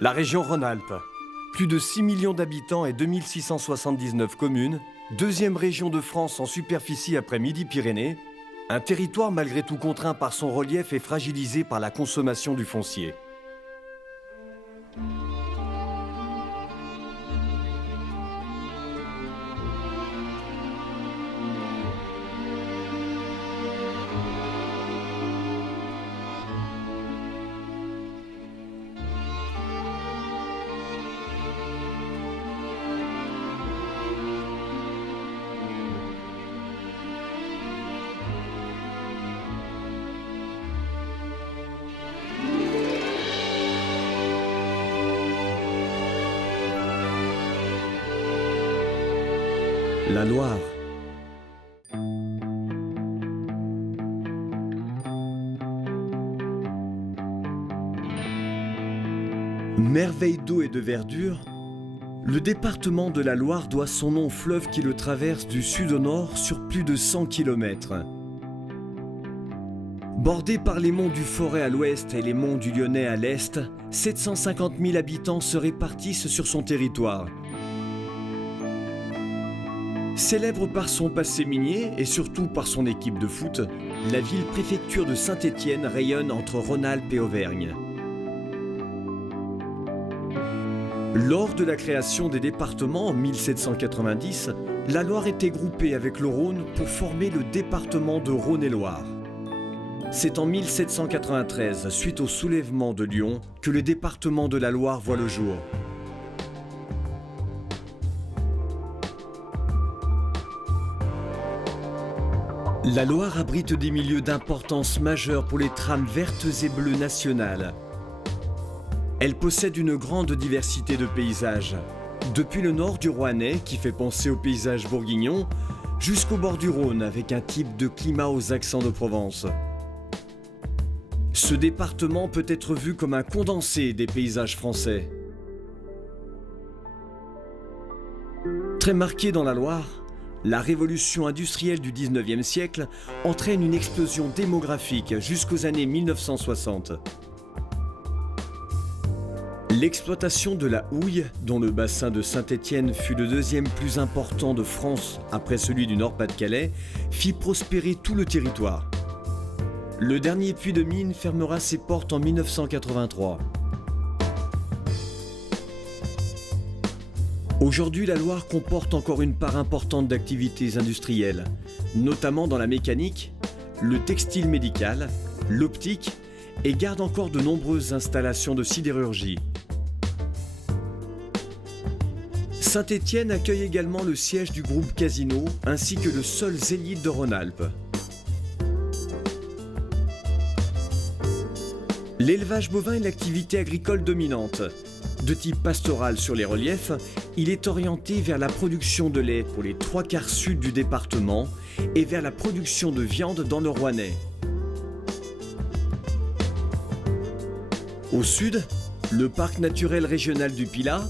La région Rhône-Alpes. Plus de 6 millions d'habitants et 2679 communes, deuxième région de France en superficie après Midi-Pyrénées, un territoire malgré tout contraint par son relief et fragilisé par la consommation du foncier. La Loire. Merveille d'eau et de verdure, le département de la Loire doit son nom au fleuve qui le traverse du sud au nord sur plus de 100 km. Bordé par les monts du Forez à l'ouest et les monts du Lyonnais à l'est, 750 000 habitants se répartissent sur son territoire. Célèbre par son passé minier et surtout par son équipe de foot, la ville-préfecture de Saint-Étienne rayonne entre Rhône-Alpes et Auvergne. Lors de la création des départements en 1790, la Loire était groupée avec le Rhône pour former le département de Rhône-et-Loire. C'est en 1793, suite au soulèvement de Lyon, que le département de la Loire voit le jour. La Loire abrite des milieux d'importance majeure pour les trames vertes et bleues nationales. Elle possède une grande diversité de paysages, depuis le nord du Rouennais qui fait penser au paysage bourguignon, jusqu'au bord du Rhône avec un type de climat aux accents de Provence. Ce département peut être vu comme un condensé des paysages français. Très marqué dans la Loire, la révolution industrielle du 19e siècle entraîne une explosion démographique jusqu'aux années 1960. L'exploitation de la houille, dont le bassin de Saint-Étienne fut le deuxième plus important de France après celui du Nord-Pas-de-Calais, fit prospérer tout le territoire. Le dernier puits de mine fermera ses portes en 1983. Aujourd'hui, la Loire comporte encore une part importante d'activités industrielles, notamment dans la mécanique, le textile médical, l'optique et garde encore de nombreuses installations de sidérurgie. Saint-Étienne accueille également le siège du groupe Casino ainsi que le seul zénith de Rhône-Alpes. L'élevage bovin est l'activité agricole dominante. De type pastoral sur les reliefs, il est orienté vers la production de lait pour les 3/4 sud du département et vers la production de viande dans le Rouennais. Au sud, le parc naturel régional du Pilat,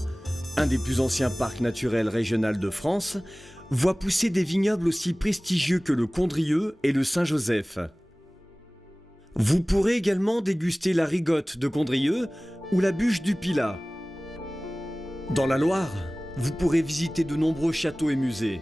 un des plus anciens parcs naturels régionaux de France, voit pousser des vignobles aussi prestigieux que le Condrieu et le Saint-Joseph. Vous pourrez également déguster la rigotte de Condrieu ou la bûche du Pilat. Dans la Loire, vous pourrez visiter de nombreux châteaux et musées.